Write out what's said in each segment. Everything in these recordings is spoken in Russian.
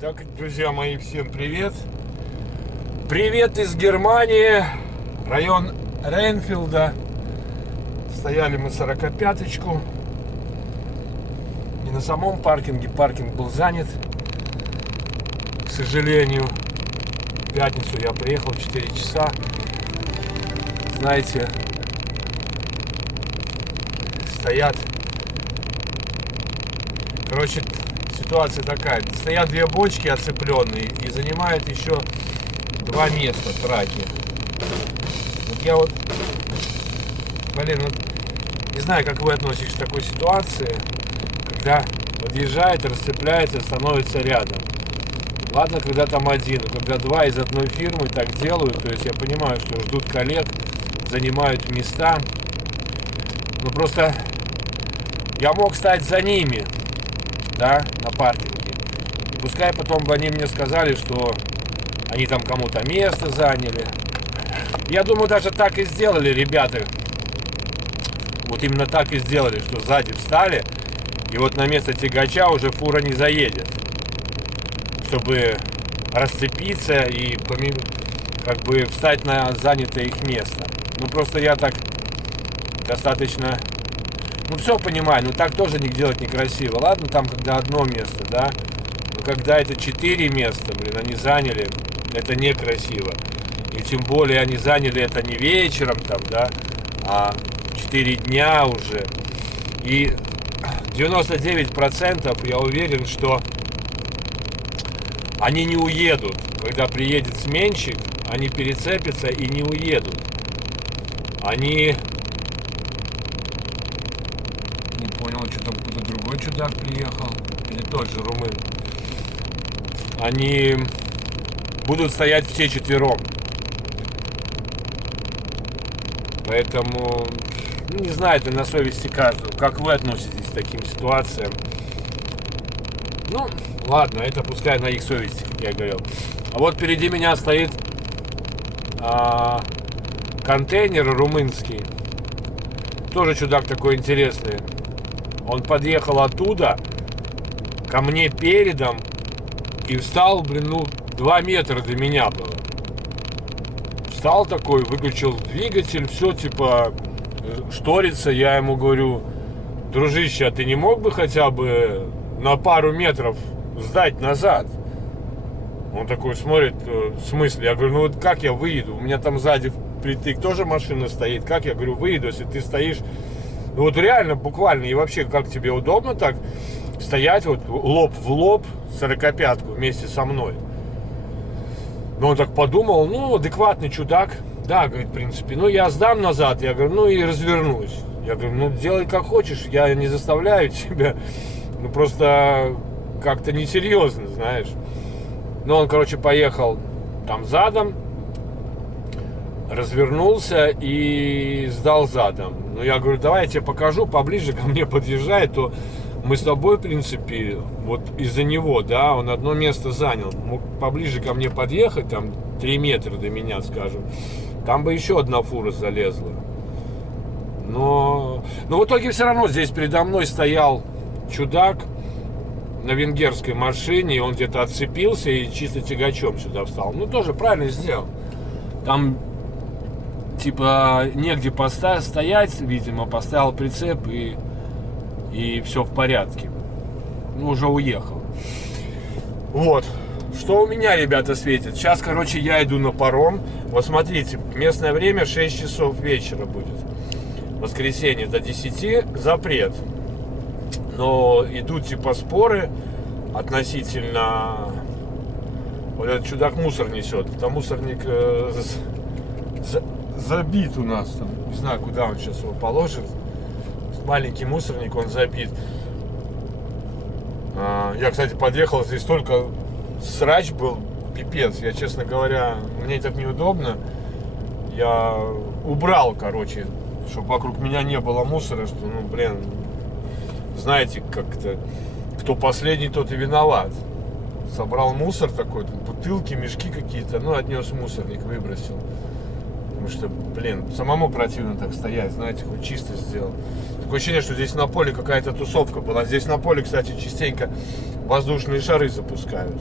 Так, друзья мои, всем привет. Привет из Германии, район Рейнфилда. Стояли мы 45-ку. Не на самом паркинге, паркинг был занят, к сожалению. В пятницу я приехал в 4 часа. Знаете, стоят. Короче, ситуация такая. Стоят две бочки оцепленные и занимают еще два места траки. Вот я вот, не знаю, как вы относитесь к такой ситуации, когда подъезжает, расцепляется, становится рядом. Ладно, когда там один, но когда два из одной фирмы так делают, то есть я понимаю, что ждут коллег, занимают места. Но просто я мог стать за ними, да, на паркинге. И пускай потом бы они мне сказали, что они там кому-то место заняли. Я думаю, даже так и сделали ребята. Вот именно так и сделали, что сзади встали, и вот на место тягача уже фура не заедет. Чтобы расцепиться и как бы встать на занятое их место. Ну просто я так достаточно... Ну все понимаю, но так тоже не делать некрасиво. Ладно, там когда одно место, да. Но когда это 4 места, они заняли, это некрасиво. И тем более они заняли это не вечером там, да, а 4 дня уже. И 99% я уверен, что они не уедут. Когда приедет сменщик, они перецепятся и не уедут. Они... Не понял, что там какой-то другой чудак приехал. Или тот же румын. Они будут стоять все четвером. Поэтому, ну, не знаю, это на совести каждого. Как вы относитесь к таким ситуациям? Ну, ладно, это пускай на их совести, как я говорил. А вот впереди меня стоит контейнер румынский. Тоже чудак такой интересный. Он подъехал оттуда ко мне передом и встал, 2 метра до меня было. Встал такой, выключил двигатель, все, типа, шторится. Я ему говорю: дружище, а ты не мог бы хотя бы на пару метров сдать назад? Он такой смотрит: в смысле? Я говорю: ну вот как я выеду? У меня там сзади впритык тоже машина стоит. Как я, говорю, выеду, если ты стоишь? Ну вот реально, буквально. И вообще, как тебе удобно так стоять вот лоб в лоб 45-ку вместе со мной? Но он так подумал: ну, адекватный чудак. Да, говорит, в принципе. Ну, я сдам назад. Я говорю: ну и развернусь. Я говорю: ну, делай как хочешь. Я не заставляю тебя. Ну, просто как-то несерьезно, знаешь. Ну, он, короче, поехал там задом, развернулся и сдал задом. Ну, я говорю: давай я тебе покажу, поближе ко мне подъезжай, то мы с тобой, в принципе, вот из-за него, да, он одно место занял. Мог поближе ко мне подъехать, там 3 метра до меня, скажем. Там бы еще одна фура залезла. Но в итоге все равно здесь передо мной стоял чудак на венгерской машине, и он где-то отцепился и чисто тягачом сюда встал. Ну, тоже правильно сделал. Там, типа, негде стоять, видимо, поставил прицеп, и все в порядке. Ну, уже уехал. Вот. Что у меня, ребята, светит? Сейчас, короче, я иду на паром. Вот смотрите, местное время 6 часов вечера будет. Воскресенье до 10 запрет. Но идут типа споры относительно... Вот этот чудак мусор несет. Там мусорник забит у нас. Там. Не знаю, куда он сейчас его положит. Маленький мусорник, он забит. Я, кстати, подъехал, здесь только срач был, пипец. Я, честно говоря, мне так неудобно. Я убрал, короче, чтобы вокруг меня не было мусора, что, ну, блин, знаете, как-то, кто последний, тот и виноват. Собрал мусор такой, бутылки, мешки какие-то, ну, отнес в мусорник, выбросил. Потому что, блин, самому противно так стоять, знаете, хоть чисто сделал. Такое ощущение, что здесь на поле какая-то тусовка была. Здесь на поле, кстати, частенько воздушные шары запускают.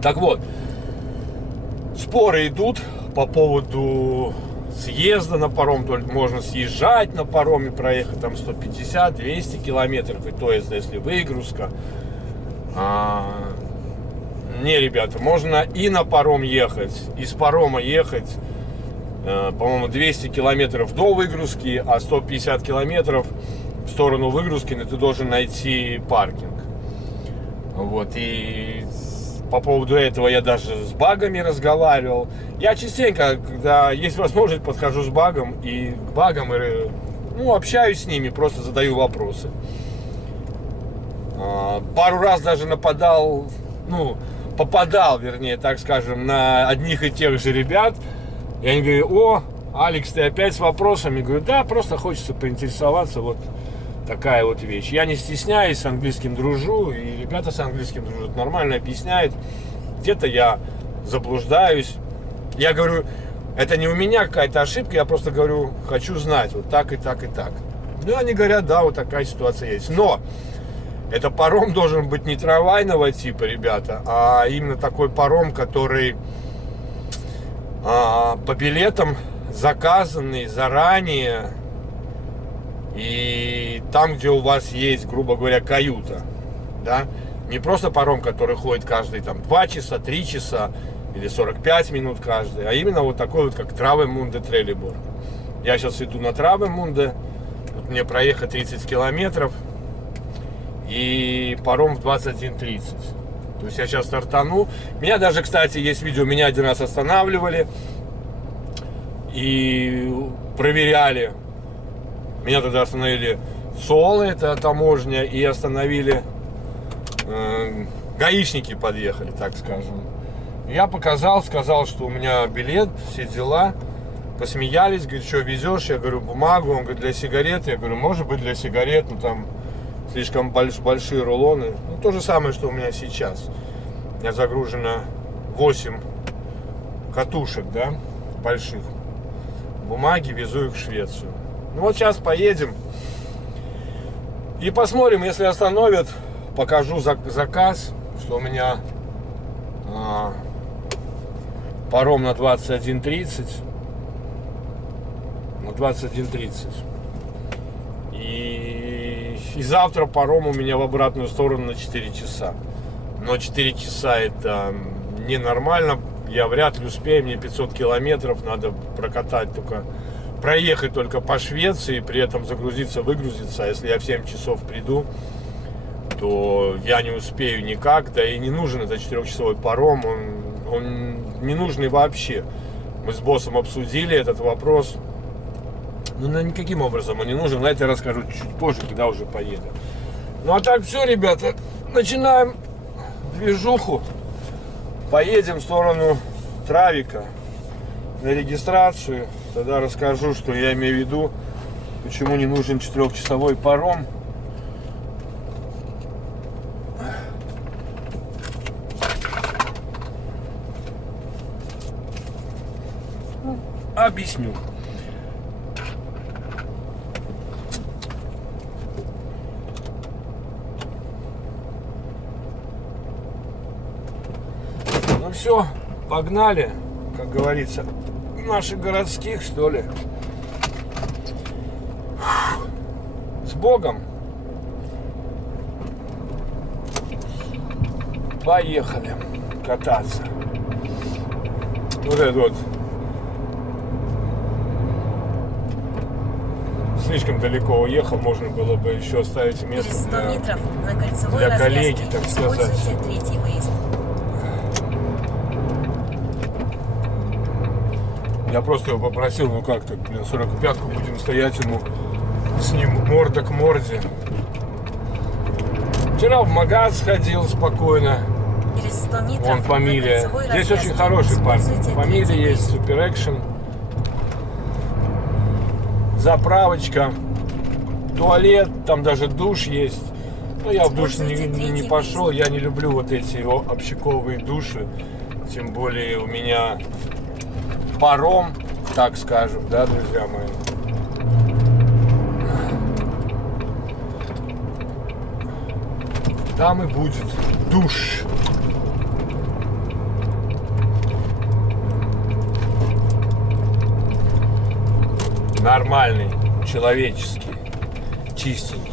Так вот, споры идут по поводу съезда на паром, только можно съезжать на пароме, проехать там 150-200 километров, и то есть, если выгрузка. Не, ребята, можно и на паром ехать, и с парома ехать, по-моему, 200 километров до выгрузки, а 150 километров в сторону выгрузки, но ты должен найти паркинг. Вот, и по поводу этого я даже с багами разговаривал. Я частенько, когда есть возможность, подхожу с багом и к багам, ну, общаюсь с ними, просто задаю вопросы. Пару раз даже попадал, вернее, так скажем, на одних и тех же ребят. И они говорят: о, Алекс, ты опять с вопросами? Говорю: да, просто хочется поинтересоваться, вот такая вот вещь. Я не стесняюсь, с английским дружу, и ребята с английским дружат, нормально объясняют. Где-то я заблуждаюсь. Я говорю, это не у меня какая-то ошибка, я просто говорю, хочу знать, вот так и так и так. Ну, они говорят, да, вот такая ситуация есть. Но это паром должен быть не трамвайного типа, ребята, а именно такой паром, который по билетам заказанный заранее. И там, где у вас есть, грубо говоря, каюта, да, не просто паром, который ходит каждые там 2 часа, 3 часа или 45 минут каждый, а именно вот такой вот, как Травемунде Треллебор. Я сейчас иду на Травемунде, вот мне проехать 30 километров, и паром в 21:30. То есть я сейчас стартану. Меня даже, кстати, есть видео, меня один раз останавливали и проверяли. Меня тогда остановили СОЛы, это таможня, и остановили, гаишники подъехали, так скажем. Я показал, сказал, что у меня билет, все дела. Посмеялись, говорит, что везешь? Я говорю, бумагу. Он говорит, для сигарет. Я говорю, может быть, для сигарет, но там слишком большие рулоны. Ну, то же самое, что у меня сейчас. У меня загружено 8 катушек, да, больших. Бумаги, везу их в Швецию. Ну вот сейчас поедем и посмотрим, если остановят, покажу заказ, что у меня паром на 21:30. На 21:30. И завтра паром у меня в обратную сторону на 4 часа. Но 4 часа это ненормально. Я вряд ли успею, мне 500 километров надо прокатать только. Проехать только по Швеции, при этом загрузиться, выгрузиться. А если я в 7 часов приду, то я не успею никак. Да и не нужен этот 4-часовой паром. Он не нужный вообще. Мы с боссом обсудили этот вопрос. Ну, никаким образом он не нужен. На это я расскажу чуть позже, когда уже поеду. Ну, а так все, ребята. Начинаем движуху. Поедем в сторону Травика на регистрацию. Тогда расскажу, что я имею в виду, почему не нужен 4-часовой паром. Объясню. Ну все, погнали, как говорится. Наших городских, что ли. С Богом. Поехали кататься. Вот это вот слишком далеко уехал, можно было бы еще оставить место для коллеги, так сказать. Я просто его попросил, ну как так, 45-ку будем стоять ему с ним морда к морде. Вчера в магаз сходил спокойно. Вон фамилия. Здесь очень хороший парень. Фамилия есть, Super Action. Заправочка. Туалет, там даже душ есть. Но я в душ не пошел. Я не люблю вот эти общаковые души. Тем более у меня паром, так скажем, да, друзья мои. там и будет душ. Нормальный, человеческий, чистенький.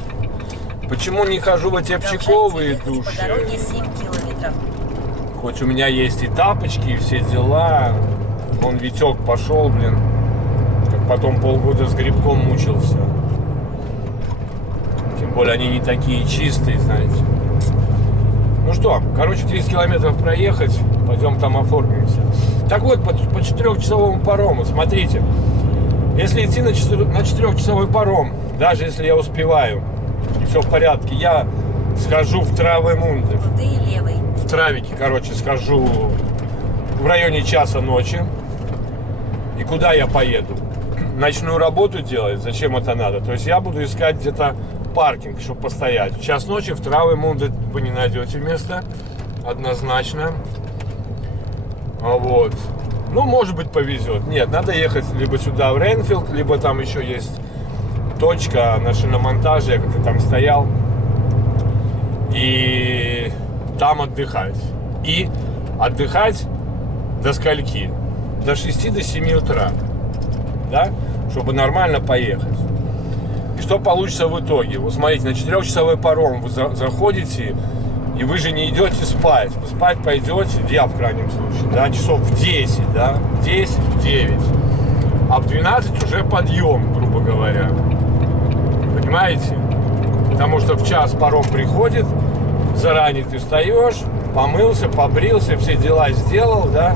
Почему не хожу в эти общаковые души? По дороге 7 километров. Хоть у меня есть и тапочки, и все дела. Вон Витек пошел, блин. Как потом полгода с грибком мучился. Тем более они не такие чистые, знаете. Ну что, короче, 30 километров проехать. Пойдем там оформимся. Так вот, по 4-часовому парому, смотрите. Если идти на 4-часовой паром, даже если я успеваю, и все в порядке, я схожу в Травемунде. Ты левый. В Травике, короче, схожу в районе часа ночи. И куда я поеду? Ночную работу делать? Зачем это надо? То есть я буду искать где-то паркинг, чтобы постоять. В час ночи в Травемунде вы не найдете место. Однозначно. Вот. Ну, может быть, повезет. Нет, надо ехать либо сюда, в Ренфилд, либо там еще есть точка на шиномонтаже. Я как-то там стоял. И там отдыхать. И отдыхать до скольки? До 6 до 7 утра. Да? Чтобы нормально поехать. И что получится в итоге? Вы смотрите, на 4-часовой паром вы заходите, и вы же не идете спать. Вы спать пойдете, я в крайнем случае, да, часов в 10, да, в 10, в 9. А в 12 уже подъем, грубо говоря. Понимаете? Потому что в час паром приходит, заранее ты встаешь, помылся, побрился, все дела сделал, да.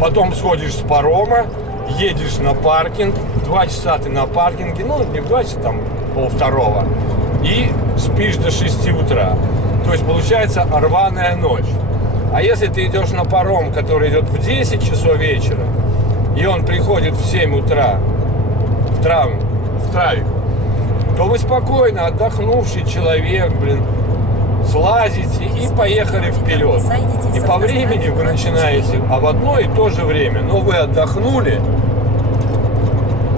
Потом сходишь с парома, едешь на паркинг, 2 часа ты на паркинге, ну не в 2 часа, там полвторого, и спишь до 6 утра. То есть получается рваная ночь. А если ты идешь на паром, который идет в 10 часов вечера, и он приходит в 7 утра в Травик, то вы спокойно, отдохнувший человек, блин, слазите и поехали вперед. И по времени вы начинаете в одно и то же время. Но вы отдохнули,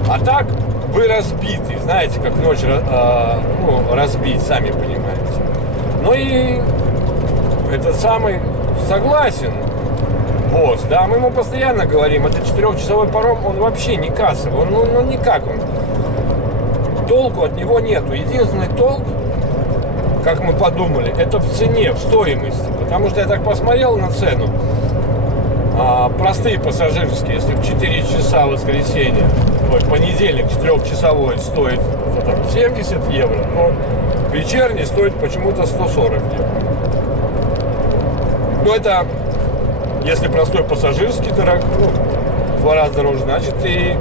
а так вы разбиты. Знаете, как ночь разбить, сами понимаете. Ну и этот самый согласен босс, да, мы ему постоянно говорим, это 4-часовой паром, он вообще не кассовый, он никак, толку от него нету. Единственный толк, как мы подумали, это в цене, в стоимости. Потому что я так посмотрел на цену. Простые пассажирские, если в 4 часа воскресенье, то есть понедельник 4-часовой стоит 70 евро, то вечерний стоит почему-то 140 евро. Но это, если простой пассажирский дорог, в 2 раза дороже, значит и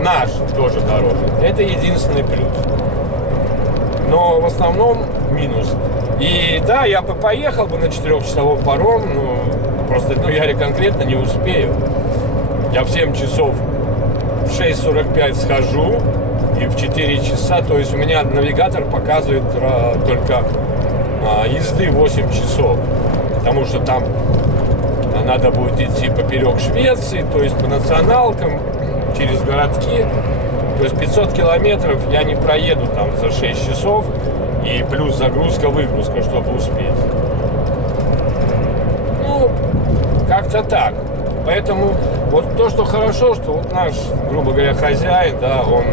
наш тоже дороже. Это единственный плюс. Но в основном минус. И да, я бы поехал бы на 4-часовой паром, но просто я конкретно не успею. Я в 7 часов в 6:45 схожу и в 4 часа, то есть у меня навигатор показывает только езды 8 часов, потому что там надо будет идти поперек Швеции, то есть по националкам, через городки. То есть 500 километров я не проеду там за 6 часов, и плюс загрузка-выгрузка, чтобы успеть. Ну, как-то так. Поэтому вот то, что хорошо, что вот наш, грубо говоря, хозяин, да, он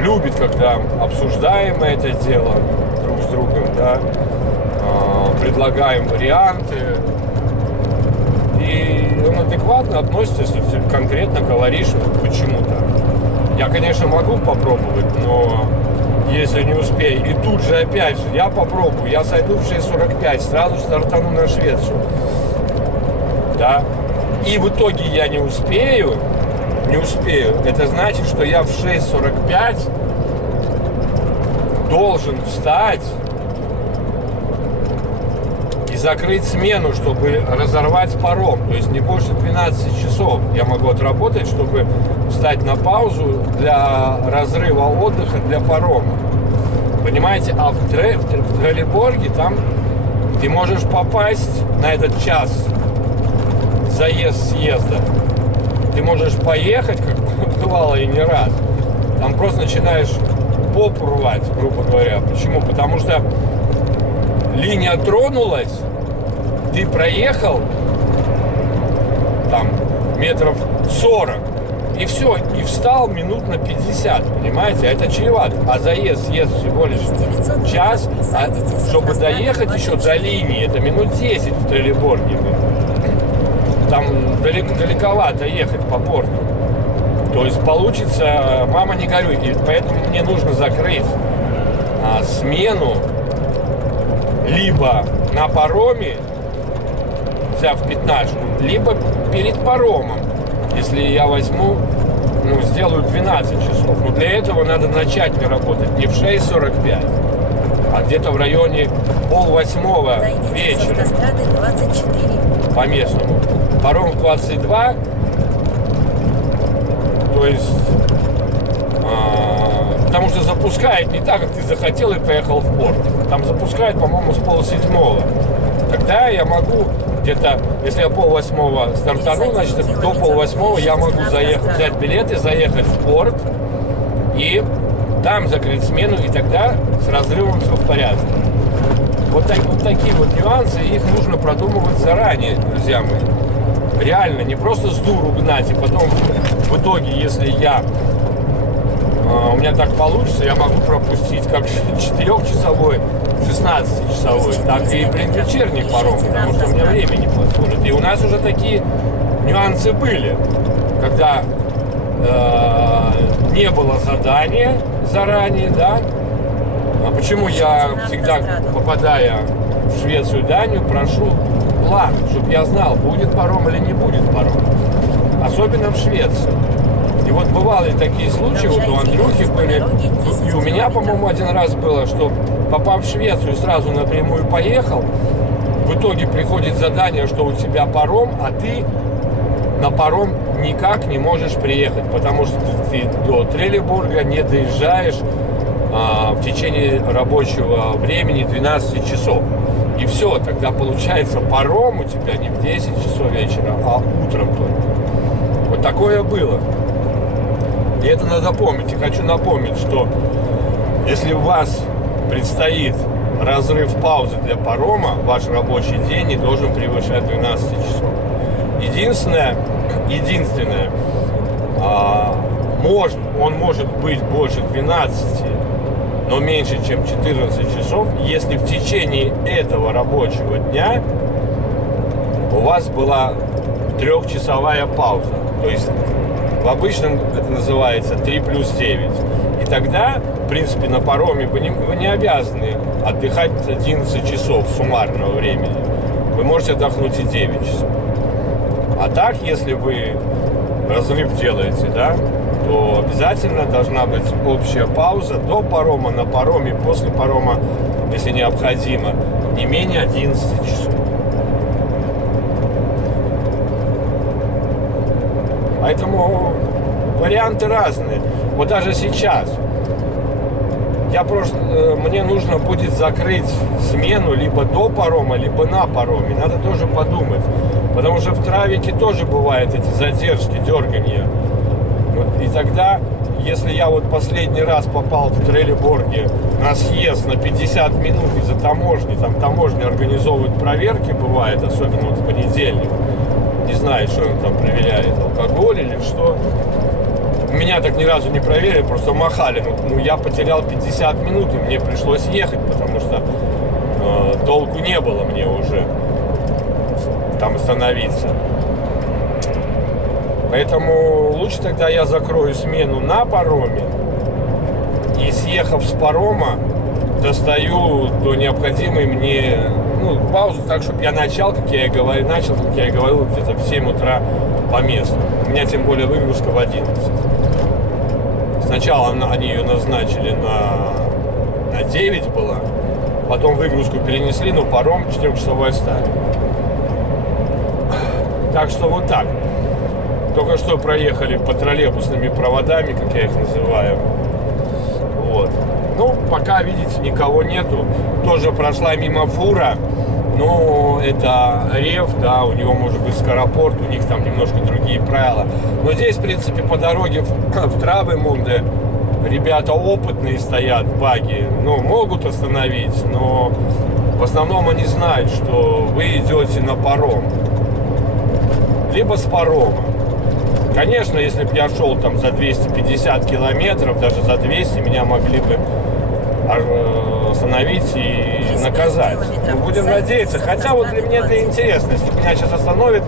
любит, когда обсуждаем мы это дело друг с другом, да, предлагаем варианты. И он адекватно относится, если ты конкретно говоришь, почему-то. Я, конечно, могу попробовать, но если не успею, и тут же опять же, я попробую, я сойду в 6:45, сразу стартану на Швецию, да, и в итоге я не успею, это значит, что я в 6:45 должен встать и закрыть смену, чтобы разорвать паром. То есть не больше 12 часов я могу отработать, чтобы встать на паузу для разрыва отдыха для парома. Понимаете? А в Трелеборге там ты можешь попасть на этот час заезд-съезда. Ты можешь поехать, как бывало и не раз. Там просто начинаешь попу рвать, грубо говоря. Почему? Потому что линия тронулась, ты проехал там метров 40, и все, и встал минут на 50, понимаете? Это чревато. А съезд всего лишь час, а чтобы доехать еще до линии, это минут 10 в Трелеборге. Там далековато ехать по порту. То есть получится, мама не горюй, и поэтому мне нужно закрыть смену либо на пароме, взяв пятнашку, либо перед паромом, если я возьму, сделаю 12 часов. Но для этого надо начать мне работать не в 6:45, а где-то в районе 7:30 вечера. По местному. Паром в 22, то есть, потому что запускает не так, как ты захотел и поехал в порт. Там запускает, по-моему, с 6:30. Тогда я могу где-то, если я 7:30 стартану, значит, до 7:30 я могу взять билеты, заехать в порт и там закрыть смену, и тогда с разрывом все в порядке. Вот такие вот нюансы, их нужно продумывать заранее, друзья мои. Реально, не просто с дуру гнать, и потом в итоге, если у меня так получится, я могу пропустить как 4-часовой, 16-часовой, так и предвечерний паром, потому что у меня времени не позволит. И у нас уже такие нюансы были, когда не было задания заранее, да. А почему я всегда, попадая в Швецию, Данию, прошу план, чтобы я знал, будет паром или не будет паром. Особенно в Швеции. И вот бывали такие случаи, вот у Андрюхи были, и у меня, по-моему, один раз было, что попав в Швецию, сразу напрямую поехал, в итоге приходит задание, что у тебя паром, а ты на паром никак не можешь приехать, потому что ты до Трелеборга не доезжаешь в течение рабочего времени 12 часов. И все, тогда получается паром у тебя не в 10 часов вечера, а утром только. Вот такое было. И это надо помнить. И хочу напомнить, что если у вас предстоит разрыв паузы для парома, ваш рабочий день не должен превышать 12 часов. Единственное, он может быть больше 12, но меньше, чем 14 часов, если в течение этого рабочего дня у вас была 3-часовая пауза. То есть в обычном это называется 3+9. И тогда, в принципе, на пароме вы не обязаны отдыхать 11 часов суммарного времени. Вы можете отдохнуть и 9 часов. А так, если вы разрыв делаете, да, то обязательно должна быть общая пауза до парома, на пароме, после парома, если необходимо, не менее 11 часов. Поэтому варианты разные. Вот даже сейчас мне нужно будет закрыть смену либо до парома, либо на пароме. Надо тоже подумать. Потому что в травике тоже бывают эти задержки, дерганья. Вот, и тогда, если я вот последний раз попал в Трелеборге на съезд на 50 минут из-за таможни, там таможня организовывает проверки, бывает, особенно вот в понедельник. Не знаю, что он там проверяет, алкоголь или что. Меня так ни разу не проверили, просто махали. Ну, я потерял 50 минут, и мне пришлось ехать, потому что толку не было мне уже там остановиться. Поэтому лучше тогда я закрою смену на пароме и, съехав с парома, достаю до необходимой мне паузу, так, чтобы я начал, как я и говорил, где-то в 7 утра по месту. У меня тем более выгрузка в 11. Сначала они ее назначили на 9 была, потом выгрузку перенесли, но паром 4-часовой оставили. Так что вот так. Только что проехали по троллейбусными проводами, как я их называю. Вот. Ну, пока, видите, никого нету. Тоже прошла мимо фура. Ну, это Рев, да, у него может быть скоропорт, у них там немножко другие правила. Но здесь, в принципе, по дороге в Травемунде ребята опытные стоят, баги, ну, могут остановить, но в основном они знают, что вы идете на паром, либо с парома. Конечно, если бы я шел там за 250 километров, даже за 200, меня могли бы остановить и наказать. Ну, будем надеяться. Хотя вот для меня это интересно. Если меня сейчас остановят,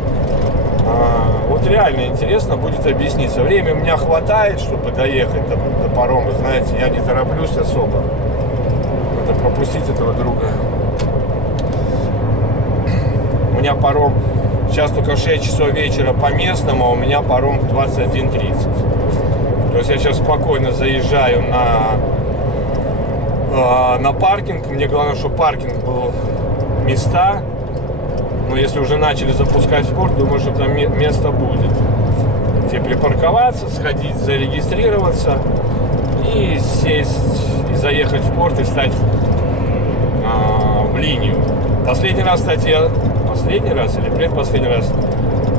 вот реально интересно будет объясниться. Времени у меня хватает, чтобы доехать до парома. Знаете, я не тороплюсь особо. Надо пропустить этого друга. У меня паром сейчас только 6 часов вечера по местному, а у меня паром в 21:30. То есть я сейчас спокойно заезжаю на паркинг. Мне главное, чтобы паркинг был места. Но если уже начали запускать в порт, думаю, что там место будет. Где припарковаться, сходить, зарегистрироваться и сесть, и заехать в порт и стать в линию. Последний раз, кстати, последний раз или предпоследний раз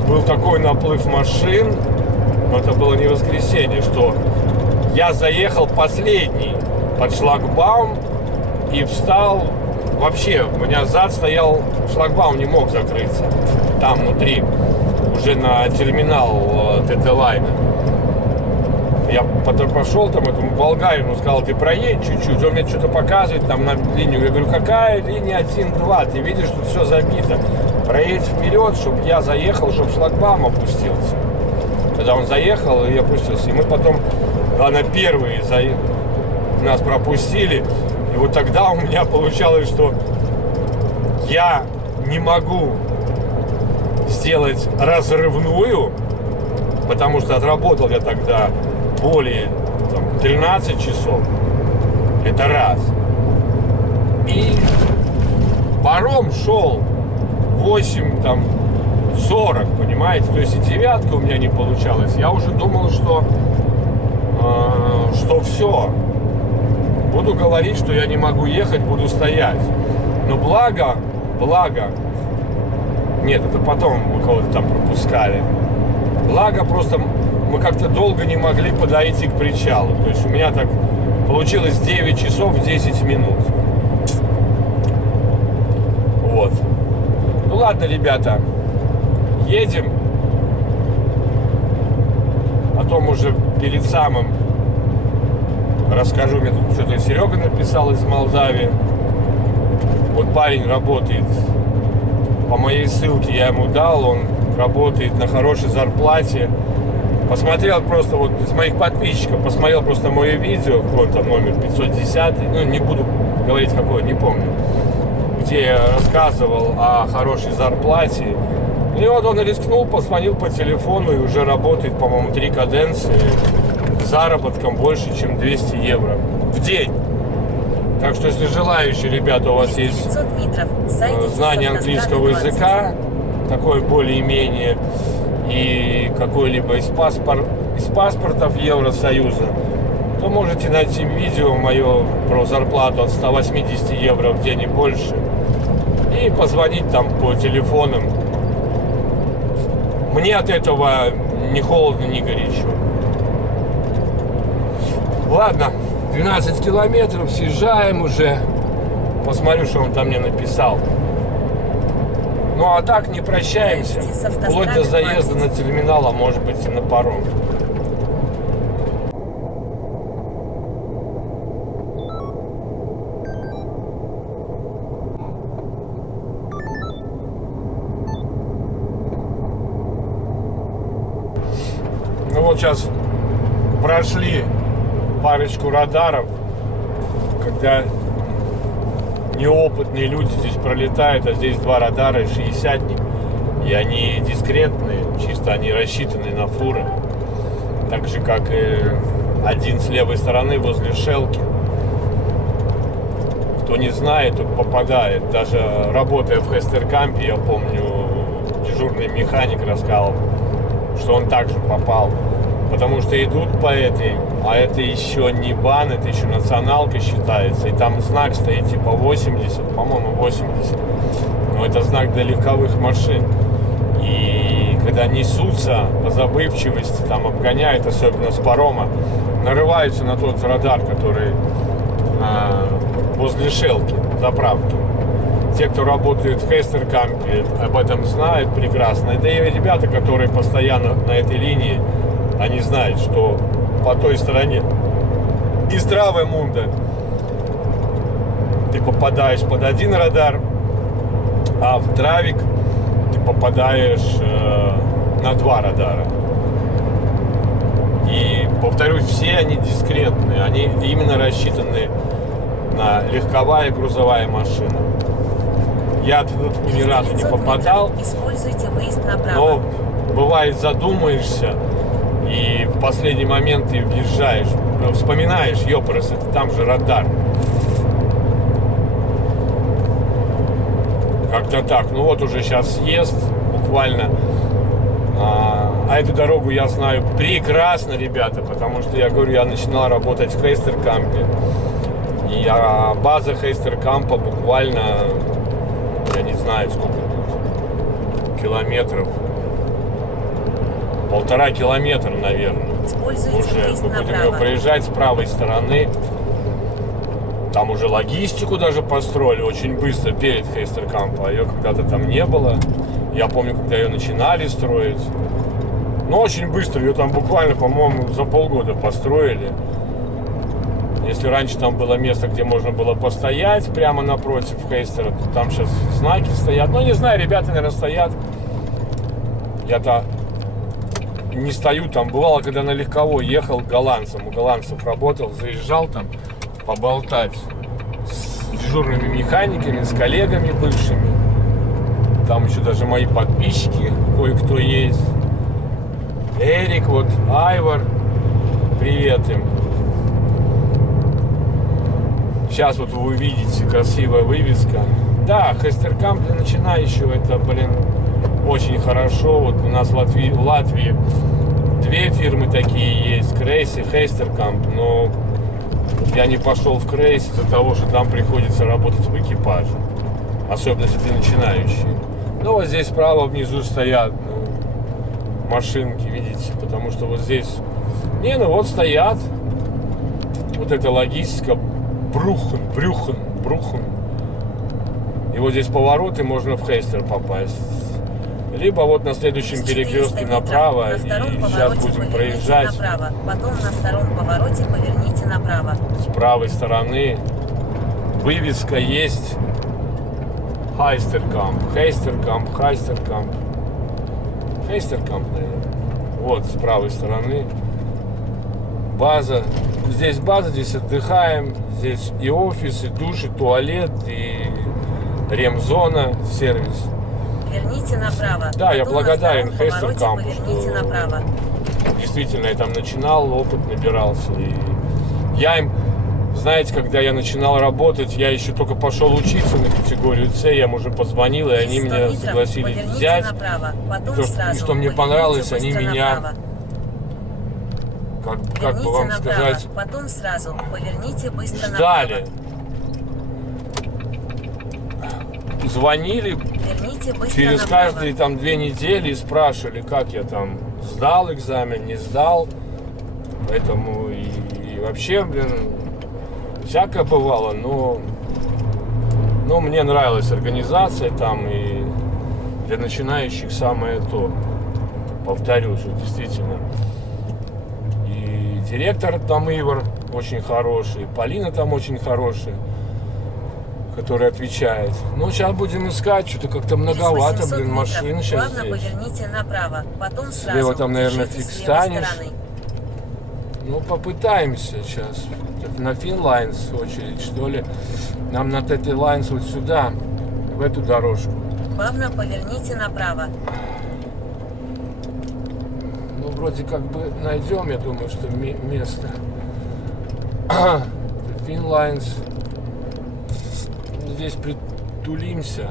был такой наплыв машин, но это было не воскресенье, что я заехал последний под шлагбаум и встал. Вообще, у меня зад стоял, шлагбаум не мог закрыться. Там внутри, уже на терминал ТТ-лайна. Я потом пошел там этому болгарину, сказал, ты проедь чуть-чуть. Он мне что-то показывает там на линию. Я говорю, какая линия 1-2? Ты видишь, тут все забито. Проедь вперед, чтобы я заехал, чтобы шлагбаум опустился. Когда он заехал, и опустился. И мы потом, ладно, первые нас пропустили. И вот тогда у меня получалось, что я не могу сделать разрывную, потому что отработал я тогда более 13 часов. Это раз. И паром шел 8:40, понимаете? То есть и девятка у меня не получалась. Я уже думал, что все. Буду говорить, что я не могу ехать, буду стоять. Но благо, нет, это потом мы кого-то там пропускали. Благо, просто мы как-то долго не могли подойти к причалу. То есть у меня так получилось 9 часов 10 минут. Вот. Ну ладно, ребята, едем. Потом уже перед самым расскажу, мне тут что-то Серега написал из Молдавии. Вот парень работает, по моей ссылке я ему дал, он работает на хорошей зарплате. Посмотрел просто вот из моих подписчиков, посмотрел просто мое видео, какой там номер 510, ну не буду говорить какой, не помню, где я рассказывал о хорошей зарплате. И вот он рискнул, позвонил по телефону и уже работает, по-моему, 3 каденции с заработком больше, чем 200 евро в день. Так что, если желающие ребята, у вас есть знание английского языка, такое более-менее, и какой-либо из паспортов Евросоюза, то можете найти видео мое про зарплату от 180 евро в день и больше и позвонить там по телефонам. Мне от этого ни холодно, ни горячо. Ладно, 12 километров, съезжаем уже. Посмотрю, что он там мне написал. Ну а так не прощаемся. Вплоть до заезда на терминал, а может быть и на паром. Ну вот сейчас прошли парочку радаров, когда неопытные люди здесь пролетают, а здесь 2 радара и 60-ник, и они дискретные, чисто они рассчитаны на фуры, так же как и один с левой стороны возле Шелки. Кто не знает, тот попадает. Даже работая в Хестеркампе, я помню, дежурный механик рассказал, что он также попал. Потому что идут по этой, а это еще не бан, это еще националка считается. И там знак стоит типа 80, по-моему 80. Но это знак для легковых машин. И когда несутся по забывчивости, там обгоняют, особенно с парома, нарываются на тот радар, который возле Шелки, заправки. Те, кто работает в Хейстеркампе, об этом знают прекрасно. Это и ребята, которые постоянно на этой линии, они знают, что по той стороне из Травемунда ты попадаешь под один радар, а в Травик ты попадаешь на 2 радара. И, повторюсь, все они дискретные, они именно рассчитаны на легковая и грузовая машина. Я тут ни разу не попадал, используйте выезд направо. но бывает задумаешься, и в последний момент ты въезжаешь, вспоминаешь, ёпрст, это там же радар. Как-то так. Ну вот уже сейчас съезд буквально. А эту дорогу я знаю прекрасно, ребята, потому что я говорю, я начинал работать в Хейстеркампе. И база Хейстеркампа буквально, я не знаю сколько тут, километров. 1,5 километра, наверное. Используйте Уже выезд мы будем направо. ее проезжать с правой стороны. Там уже логистику даже построили очень быстро перед Хейстеркампом, а ее когда-то там не было. Я помню, когда ее начинали строить. Но очень быстро, ее там буквально, по-моему, за полгода построили. Если раньше там было место, где можно было постоять прямо напротив Хейстера, то там сейчас знаки стоят. Ну, не знаю, ребята, наверное, стоят. Я-то не стою там. Бывало, когда на легковой ехал к голландцам, у голландцев работал, заезжал там поболтать с дежурными механиками, с коллегами бывшими. Там еще даже мои подписчики кое-кто есть. Эрик, вот, Айвар, привет им. Сейчас вот вы увидите красивая вывеска. Да, Хейстеркамп для начинающего, это, блин, очень хорошо. Вот у нас в Латвии 2 фирмы такие есть, Крейс и Хейстеркамп, но я не пошел в Крейс из-за того, что там приходится работать в экипаже. Особенно, если ты начинающий. Ну, вот здесь справа внизу стоят машинки, видите, потому что вот здесь... Не, ну вот стоят. Вот эта логистика. Брюхен. И вот здесь повороты, можно в Хейстер попасть. Либо вот на следующем перекрестке направо, и сейчас будем проезжать. Направо. Потом на втором повороте поверните направо. С правой стороны вывеска есть. Хейстеркамп, наверное. Вот с правой стороны база. Здесь база, здесь отдыхаем. Здесь и офис, и душ, и туалет, и ремзона, сервис. Верните направо. Да, я Потом благодарен на втором повороте Хейстеркампу, поверните что направо. действительно я там начинал, опыт набирался. И я им, знаете, когда я начинал работать, я еще только пошел учиться на категорию С, я им уже позвонил, и они 100 меня метров согласились поверните взять. направо. Потом И сразу что мне поверните понравилось, они быстро меня, направо. как бы Верните вам направо. сказать, Потом сразу поверните быстро ждали. направо. Звонили Верните быстро через направо. каждые там 2 недели и спрашивали, как я там сдал экзамен, не сдал. Поэтому и вообще, блин, всякое бывало, но мне нравилась организация там, и для начинающих самое то. Повторюсь, что действительно. И директор там Ивар очень хороший, Полина там очень хорошая, который отвечает. Ну, сейчас будем искать, что-то как-то многовато, Через 800 блин, машин метров сейчас плавно здесь. поверните направо. Потом сразу Слева там, наверное, держитесь фиг левой станешь. стороны. Ну, попытаемся сейчас. На Финлайнс очередь, что ли. Нам на Тети Лайнс вот сюда, в эту дорожку. Плавно поверните направо. Ну, вроде как бы найдем, я думаю, что место. Финлайнс. Здесь притулимся.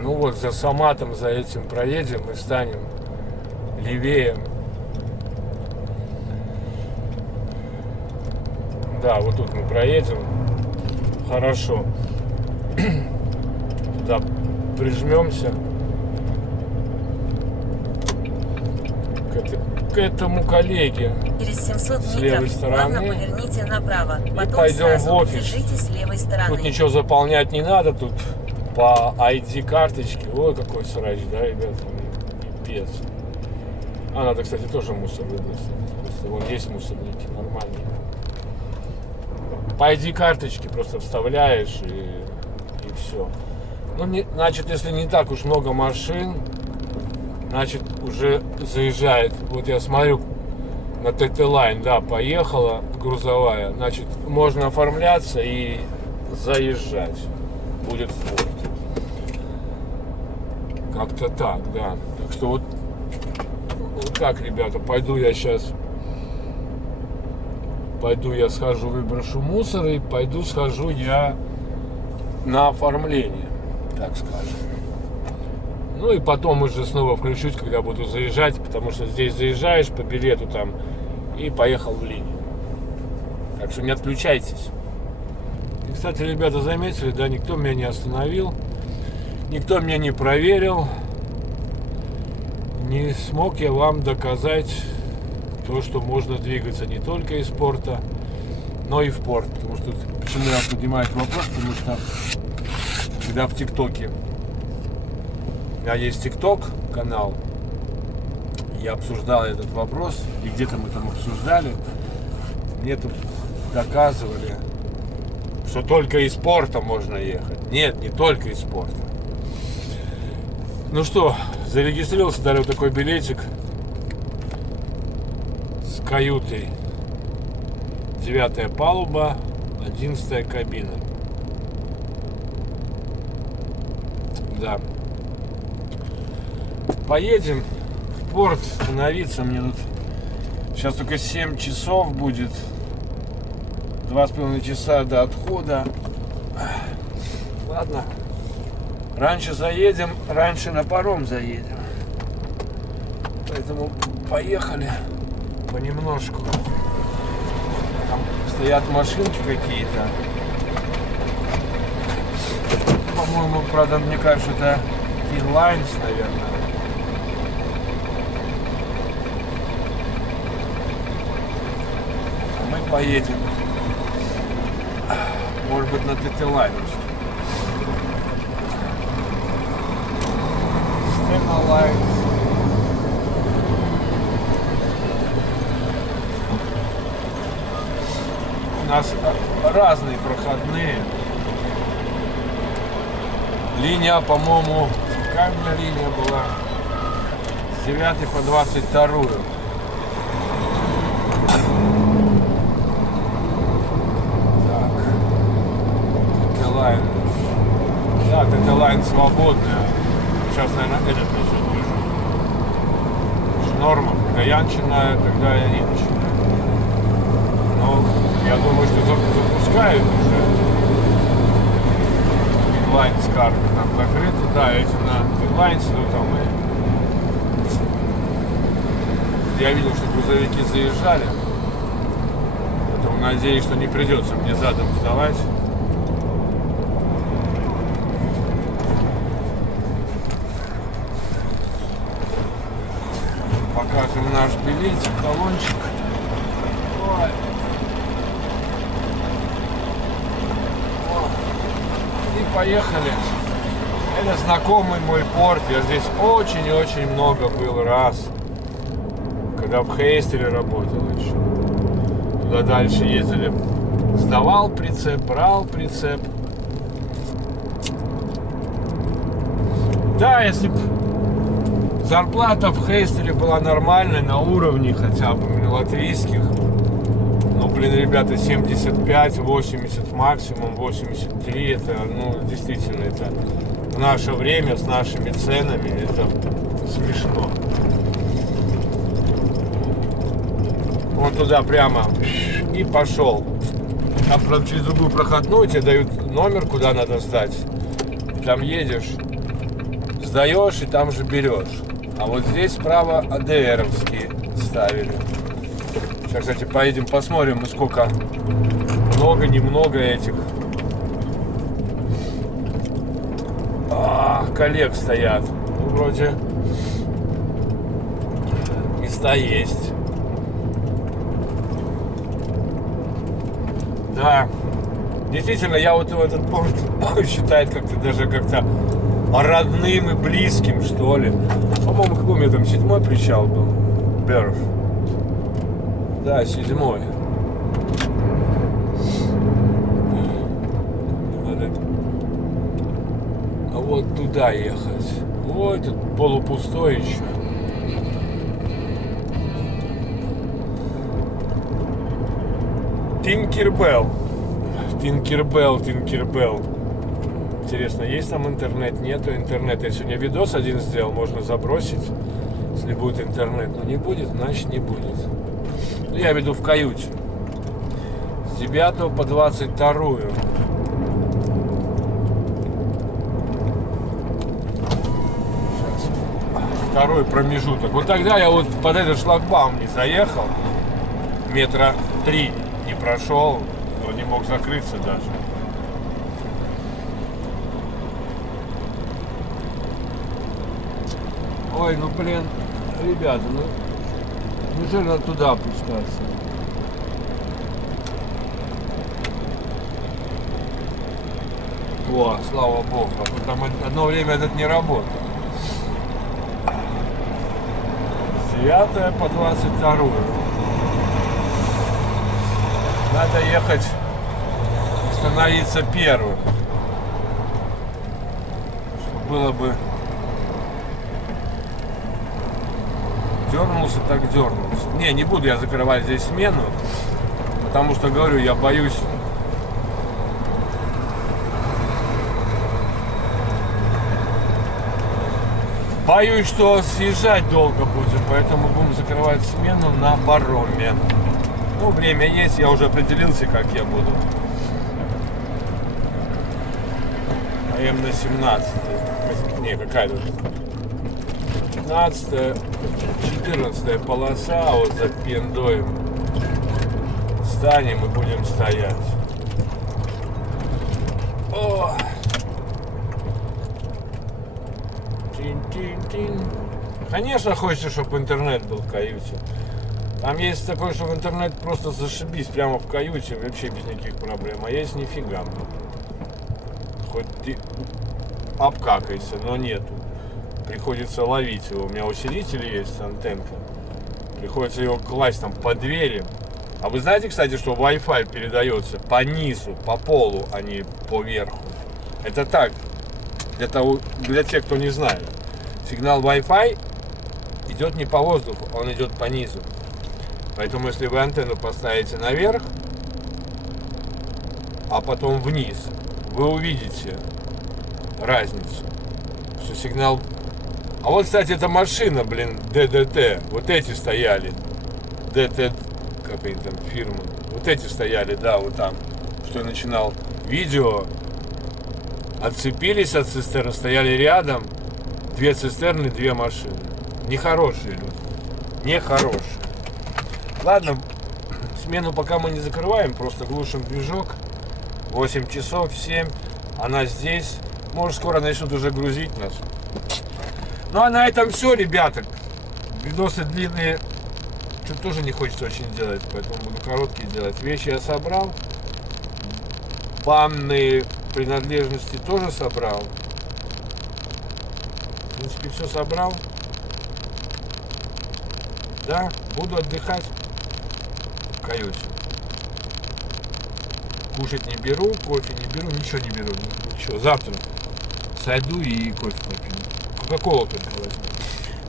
Ну вот, за Саматом, за этим проедем и станем левее. Да, вот тут мы проедем. Хорошо. Туда прижмемся. к этому коллеге. Через 700 С левой метров стороны. плавно поверните направо. Потом пойдем сразу в офис. держитесь с левой стороны. Тут ничего заполнять не надо, тут по ID карточке. Ой, какой срач, да, ребята, пипец. А, надо, кстати, тоже мусор выбросить. Просто вон есть мусорники, нормальные. По ID карточке просто вставляешь и все. Ну, значит, если не так уж много машин, значит, уже заезжает. Вот я смотрю на ТТ-лайн, да, поехала грузовая. Значит, можно оформляться и заезжать. Будет в порт. Как-то так, да. Так что вот так, ребята, пойду я сейчас. Пойду я схожу, выброшу мусор и пойду схожу я на оформление, так скажем. Ну и потом уже снова включусь, когда буду заезжать, потому что здесь заезжаешь по билету там и поехал в линию. Так что не отключайтесь. И, кстати, ребята, заметили, да, никто меня не остановил, никто меня не проверил, не смог я вам доказать то, что можно двигаться не только из порта, но и в порт. Потому что, почему я поднимаю этот вопрос, потому что когда в ТикТоке, у меня есть ТикТок канал, я обсуждал этот вопрос, и где-то мы там обсуждали, мне тут доказывали, что только из порта можно ехать. Нет, не только из порта. Ну что, зарегистрировался, дали вот такой билетик с каютой. 9-я палуба, 11-я кабина. Да. Поедем в порт становиться. Мне тут сейчас только 7 часов будет. 2,5 часа до отхода. Ладно. Раньше заедем, раньше на паром заедем. Поэтому поехали понемножку. Там стоят машинки какие-то. По-моему, правда, мне кажется, это Inlines, наверное. А мы поедем. Может быть, на ТТ-лайн. Stena Lines. У нас разные проходные. Линия, по-моему, какая у меня линия была? С 9 по 22. Так. ТТ-лайн. Да, ТТ-лайн свободная. Сейчас, наверное, этот начнет движок. Норма. Когда я начинаю, тогда я не начинаю. Но я думаю, что запускают уже. Inlines карты там закрыты. Да, эти на Inlines, но там и... Я видел, что грузовики заезжали. Поэтому надеюсь, что не придется мне задом вставать. Покажем наш билетик, талончик. Ой. И поехали. Это знакомый мой порт. Я здесь очень-очень много был раз. Когда в Хейстере работал еще. Туда дальше ездили. Сдавал прицеп, брал прицеп. Да, если бы зарплата в Хейстере была нормальной, на уровне хотя бы латвийских. Ну, блин, ребята, 75, 80 максимум, 83, это, ну, действительно, это в наше время, с нашими ценами, это смешно. Вот туда прямо и пошел. Там, правда, через другую проходную тебе дают номер, куда надо сдать. И там едешь, сдаешь и там же берешь. А вот здесь справа АДРовские ставили. Сейчас, кстати, поедем посмотрим, сколько много-немного этих коллег стоят. Ну, вроде места есть. Да. Действительно, я вот этот порт считает как-то даже как-то родным и близким, что ли. По-моему, какой у меня там 7-й причал был? Берф. Да, 7-й. Надо вот туда ехать. Ой, тут полупустой еще. Тинкербелл. Тинкербелл. Интересно, есть там интернет? Нету интернета. Я сегодня видос один сделал, можно забросить, если будет интернет. Но не будет, значит не будет. Ну, я веду в каюте. С 9 по 22. Сейчас. Второй промежуток. Вот тогда я вот под этот шлагбаум не заехал. Метра 3 не прошел. Он не мог закрыться даже. Ой, ну блин, ребята, ну неужели надо туда опускаться? О, слава богу, а то там одно время этот не работал. С 9 по 22. Надо ехать, становиться первым. Чтобы было бы... Дернулся, так дернулся. Не буду я закрывать здесь смену, потому что, говорю, я боюсь... Боюсь, что съезжать долго будем, поэтому будем закрывать смену на пароме. Ну, время есть, я уже определился, как я буду. АМ на 17. Не, какая тут? 15, 14 полоса, а вот за пендой станем и будем стоять. О! Тин-тин-тин. Конечно, хочется, чтобы интернет был в каюте. Там есть такое, что интернет просто зашибись прямо в каюте, вообще без никаких проблем. А есть нифига. Хоть ты обкакайся, но нету. Приходится ловить его. У меня усилитель есть, антенка. Приходится его класть там по двери. А вы знаете, кстати, что Wi-Fi передается по низу, по полу, а не по верху? Это так, для тех, кто не знает. Сигнал Wi-Fi идет не по воздуху, он идет по низу. Поэтому, если вы антенну поставите наверх, а потом вниз, вы увидите разницу. Что сигнал... А вот, кстати, эта машина, блин, ДДТ. Вот эти стояли. ДТ, как они там, фирмы. Вот эти стояли, да, вот там. Что я начинал видео. Отцепились от цистерн, стояли рядом. 2 цистерны, 2 машины. Нехорошие люди. Нехорошие. Ладно, смену пока мы не закрываем, просто глушим движок. 8 часов, 7. Она здесь. Может, скоро начнут уже грузить нас. Ну, а на этом все, ребята. Видосы длинные. Что-то тоже не хочется очень делать, поэтому буду короткие делать. Вещи я собрал. Банные принадлежности тоже собрал. В принципе, все собрал. Да, буду отдыхать в каюте. Кушать не беру, кофе не беру, ничего не беру. Ничего. Завтра сойду и кофе попью. Кока-колу только возьму.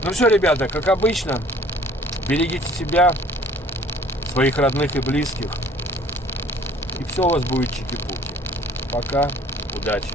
Ну все, ребята, как обычно, берегите себя, своих родных и близких. И все у вас будет чики-пуки. Пока, удачи.